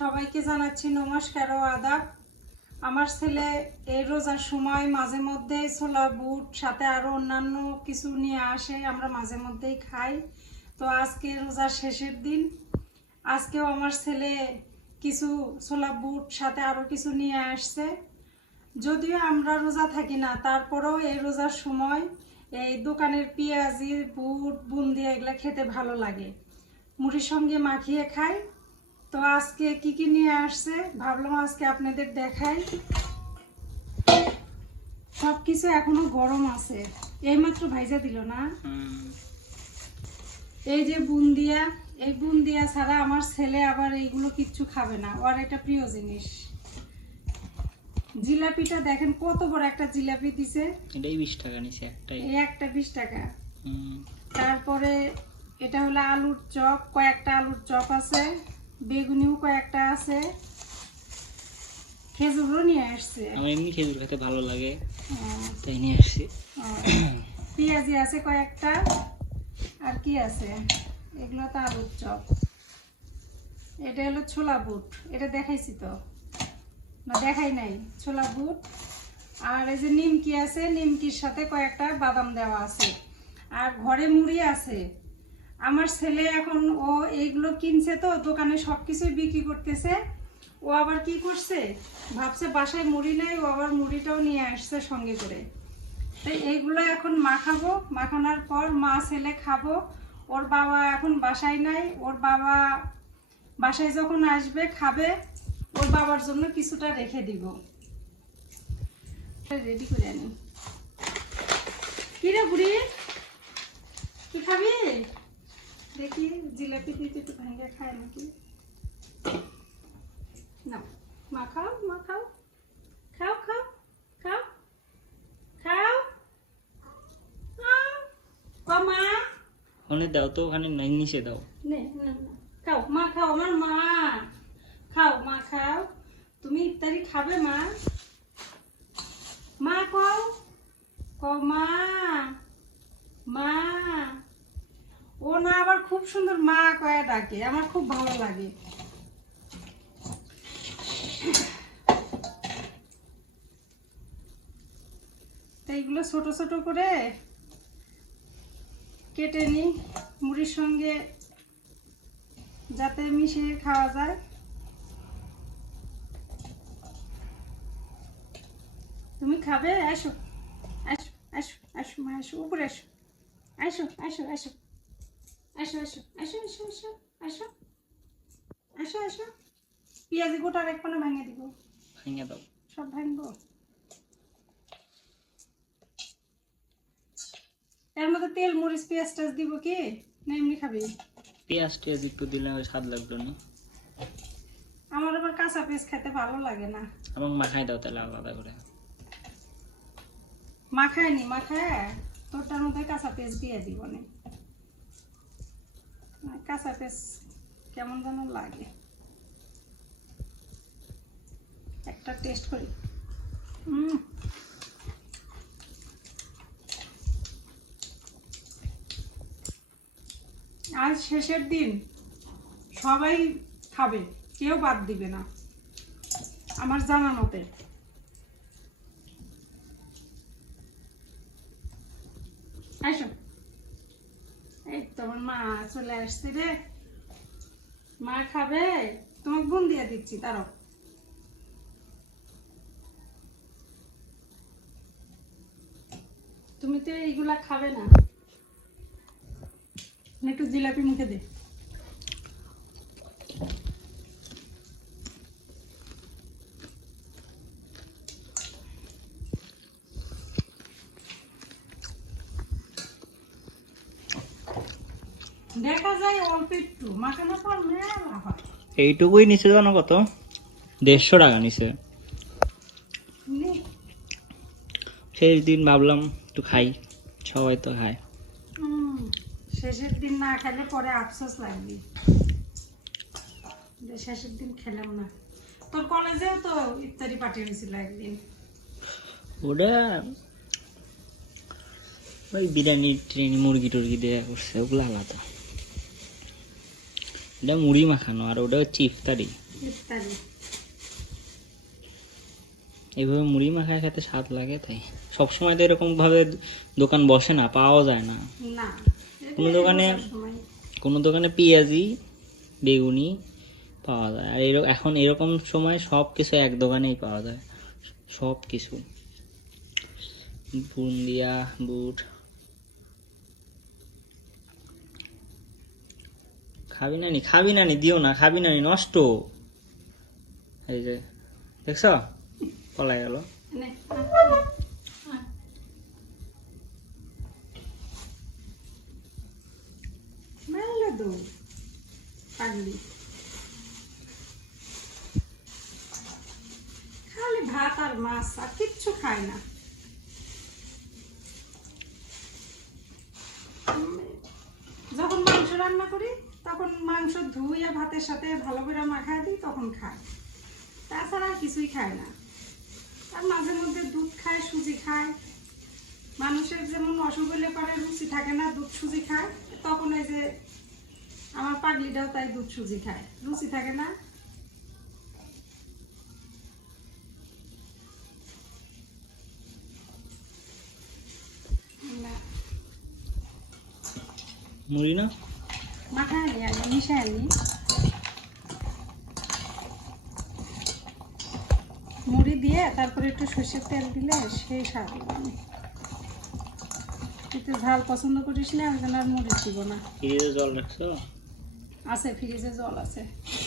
সবাইকে জানাচ্ছি নমস্কার ও আদাব। আমার ছেলে এই রোজার সময় মাঝে মধ্যে ছোলা বুট সাথে আরো অন্যান্য কিছু নিয়ে আসে, আমরা মাঝে মধ্যেই খাই। তো আজকে রোজার শেষের দিন, আজকেও আমার ছেলে কিছু ছোলা বুট সাথে আরো কিছু নিয়ে আসছে। যদিও আমরা রোজা থাকি না, তারপরেও এই রোজার সময় এই দোকানের পেঁয়াজি বুট বুন্দি এগুলা খেতে ভালো লাগে, মুড়ির সঙ্গে মাখিয়ে খাই। তো আজকে কি কি নিয়ে আসছে ভাবলাম আজকে আপনাদের দেখাই। সবকিছু এখনো গরম আছে, এইমাত্র ভাইজা দিল না। এই যে বুন্দিয়া, এই বুন্দিয়া ছাড়া আমার ছেলে আবার এইগুলো কিচ্ছু খাবে না, ওর এটা প্রিয় জিনিস। জিলাপিটা দেখেন কত বড় একটা জিলাপি দিছে, এটাই 20 টাকা নিছে একটাই, এই একটা 20 টাকা। তারপরে এটা হলো আলুর চপ, কয়েকটা আলুর চপ আছে, বেগুনিও কয়েকটা আছে, খেজুরও নিয়ে আসছে। আমার এমনি খেজুর খেতে ভালো লাগে তাই নিয়ে আসছি। পেঁয়াজি আছে কয়েকটা, আর কি আছে এগুলো তো আলুর চপ। এটা হলো ছোলা বুট, এটা দেখাইছি তো না, দেখাই নাই, ছোলা বুট। আর এই যে নিমকি আছে, নিমকির সাথে কয়েকটা বাদাম দেওয়া আছে, আর ঘরে মুড়ি আছে। আমার ছেলে এখন ও এইগুলো কিনছে, তো দোকানে সবকিছুই বিক্রি করতেছে। ও আবার কি করছে, ভাবছে বাসায় মুড়ি নাই, ও আবার মুড়িটাও নিয়ে আসছে সঙ্গে করে। তাই এইগুলো এখন মাখাবো, মাখানোর পর মা ছেলে খাবো। ওর বাবা এখন বাসায় নাই, ওর বাবা বাসায় যখন আসবে খাবে, ওর বাবার জন্য কিছুটা রেখে দিব। রেডি করে আনি। কি রে বুড়ি, কি খাবি? দেখি জিলাপি দিয়ে একটু ভেঙে খায় নাকি। না, মা খাও, মা খাও, খাও খাও খাও খাও। মা ওখানে দাও তো, ওখানে নাই, নিচে দাও। নে না না, খাও মা, খাও আমার মা, খাও মা, খাও। তুমি ইফতারি খাবে মা? মা কও, কও মা, মা। ও না আবার খুব সুন্দর মা কয়া ডাকে, আমার খুব ভালো লাগে। তো এইগুলো ছোট ছোট করে কেটে নি, মুড়ির সঙ্গে যাতে মিশিয়ে খাওয়া যায়। তুমি খাবে? আসো আসো আসো আসো মা, আসো উপরে, আসো আসো আসো আসো আসো আসো আসো আসো আসো আসো আসো আসো। পেঁয়াজি গোটা আর এক পানা ভেঙে দিব, ভেঙে দাও। সব ভাঙবো। এর মধ্যে তেল মরিচ পেঁয়াজ টাজ দিব কি না এমনি খাবি? পেঁয়াজ টেয়াজ একটু দিলে স্বাদ লাগলো না। আমার আবার কাঁচা পেঁয়াজ খেতে ভালো লাগে না। এবং মাখাই দাও তাহলে আলাদা করে। মাখায় নি, মাখায় তোরটার মধ্যে কাঁচা পেঁয়াজ দিয়ে দিব না, কাঁচা পেঁয়াজ কেমন যেন লাগে, একটা টেস্ট করি। আজ শেষের দিন, সবাই খাবে, কেউ বাদ দিবে না আমার জানা মতে। আসো, এই তোমার মা চলে আসছে রে, মা খাবে, তোমাকে গুণ দিয়ে দিচ্ছি তারও। তুমি তো এইগুলা খাবে না, একটু জিলাপি মুখে দে। দেখা যায় অল্প একটু, মাখানো পর মেলা হয়। এইটুকুই নিচে জানো কত? 150 টাকা নিছে। সেই দিন ভাবলাম একটু খাই, সবাই তো খায়। শেষের দিন না খেলে পরে আফসোস লাগবে, শেষের দিন খেলাম না। তোর কলেজেও তো ইফতারি পার্টি হয়েছিল একদিন, ওটা ওই বিরিয়ানি ট্রেনি মুরগি টুরগি দেওয়া করছে, ওগুলো আলাদা। এটা মুড়ি মাখানো আর ওটা হচ্ছে ইফতারি। ইফতারি। এইভাবে মুড়ি মাখায় খেতে স্বাদ লাগে, তাই সবসময় তো এরকম ভাবে দোকান বসে না, পাওয়া যায় না। না, কোনো দোকানে কোনো দোকানে পেঁয়াজি বেগুনি পাওয়া যায়, আর এখন এরকম সময় সব কিছু এক দোকানেই পাওয়া যায়, সব কিছু বুন্দিয়া বুট। খাবি নানি দিও না, খাবি নানি নষ্ট। এই যে দেখছ পলাই গেল। নে, মেলে দো পাগলি, খালি ভাত আর মাছ আর কিচ্ছু খায় না। যখন মাংস রান্না করি তখন মাংস ধুইয়া ভাতের সাথে ভালো করে মাখায় দিই, তখন খায়, তাছাড়া আর কিছুই খায় না। আর মাঝে মধ্যে দুধ খায়, সুজি খায়। মানুষের যেমন অসুখ হলে পরে রুচি থাকে না, দুধ সুজি খায়, তখন ওই যে আমার পাগলিটাও তাই দুধ সুজি খায়, রুচি থাকে না। মুড়ি না মাখায় নি আগে, মিশায় নি। মুড়ি দিয়ে তারপরে একটু সর্ষের তেল দিলে সেই স্বাদ লাগে। তুই তো ঝাল পছন্দ করিস না, ওই জন্য আর মুড়ি দিব না। ফ্রিজে জল রাখছো? আছে, ফ্রিজে জল আছে,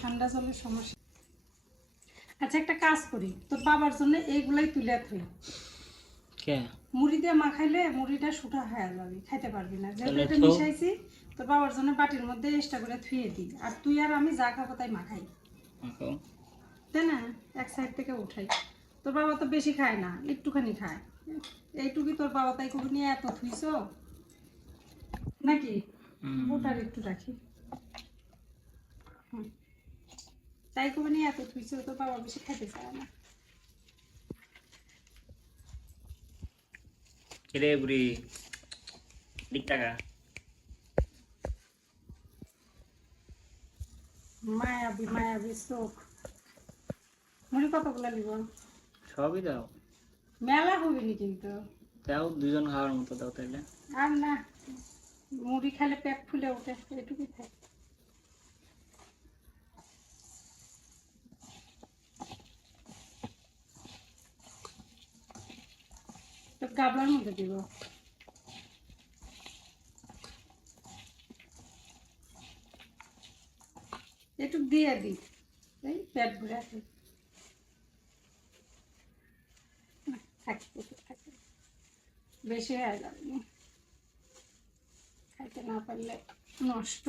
ঠান্ডা জলের সমস্যা। আচ্ছা একটা কাজ করি, তোর বাবার জন্য এইগুলাই তুলে থই। কে? মুড়ি দিয়ে মাখাইলে মুড়িটা শুটা হয়ে যাবে, খাইতে পারবি না। যেহেতু তাহলে এটা তো- মিশাইছি, তোর বাবার জন্য বাটির মধ্যে এক্সট্রা করে থুয়ে দিই, আর তুই আর আমি যা খাবো তাই মাখাই, মাখো। তাই না? এক সাইড থেকে উঠাই। তোর বাবা তো বেশি খায় না, একটুখানি খায়। এইটুকুই তোর বাবা, তাই কবি নিয়ে এত থুইছ নাকি? বুটার একটু রাখি, তাই কবি নিয়ে এত থুইছ, তোর বাবা বেশি খাইতে চায় না। রে বুড়ি দিক টাকা মায়াবী মায়াবী চোখ। মুড়ি কতগুলো নিব? সবই দাও, মেলা হবে নি কিন্তু। দাও দুজন খাওয়ার মতো দাও তাইলে। আর না, মুড়ি খেলে পেট ফুলে ওঠে, এটুকুই খাই। তো গাবলার মধ্যে দিব। একটু দিয়ে দিই, এই পেট ভরে আসে। থাকতে বেশি হয়ে যাবে না, খাইতে না পারলে নষ্ট।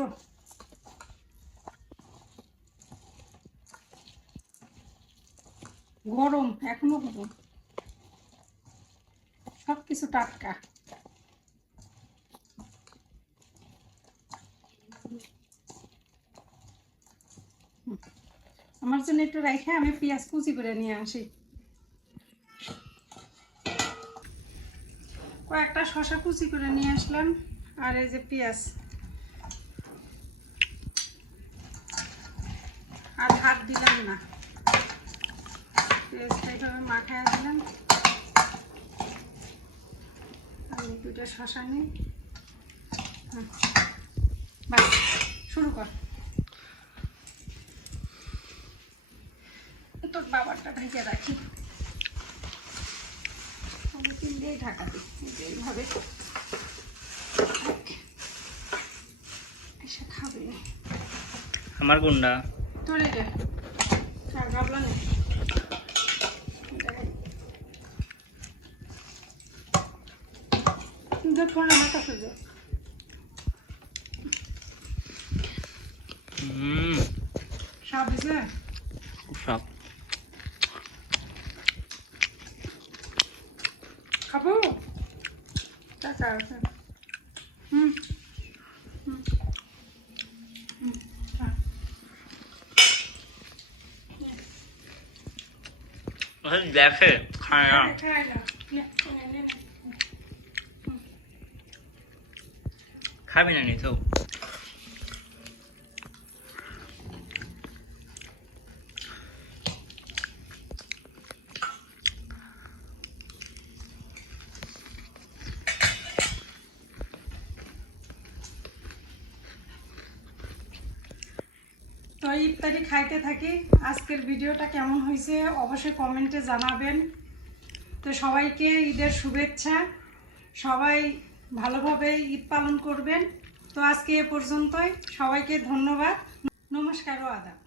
গরম, এখনো গরম, সবকিছু টাটকা। আমার জন্য একটু রেখে আমি পেঁয়াজ কুচি করে নিয়ে আসি। কয়েকটা শসা কুচি করে নিয়ে আসলাম, আর এই যে পেঁয়াজ, আর হাত দিলাম না, পেঁয়াজটা এইভাবে মাখায় দিলাম। আমি দুইটা শসা নিই, বাস শুরু কর। তোর বাবারটা ঢেকে রাখি, অনেকদিন দিয়েই ঢাকা দিই, এইভাবে এসে খাবে। আমার গুন্ডা তোর এটা আর গাবলা নেই, ফোন আমার কাছে দে। সব দিছে সব খাবো, টাকা আছে। দেখে খায় না, খাই না, খাবি না নি তো। ইফতারি খাইতে থাকি। আজকের ভিডিওটা কেমন হয়েছে অবশ্যই কমেন্টে জানাবেন। তো সবাইকে ঈদের শুভেচ্ছা, সবাই ভালোভাবে ঈদ পালন করবেন। তো আজকে এ পর্যন্তই, সবাইকে ধন্যবাদ, নমস্কার ও আদাব।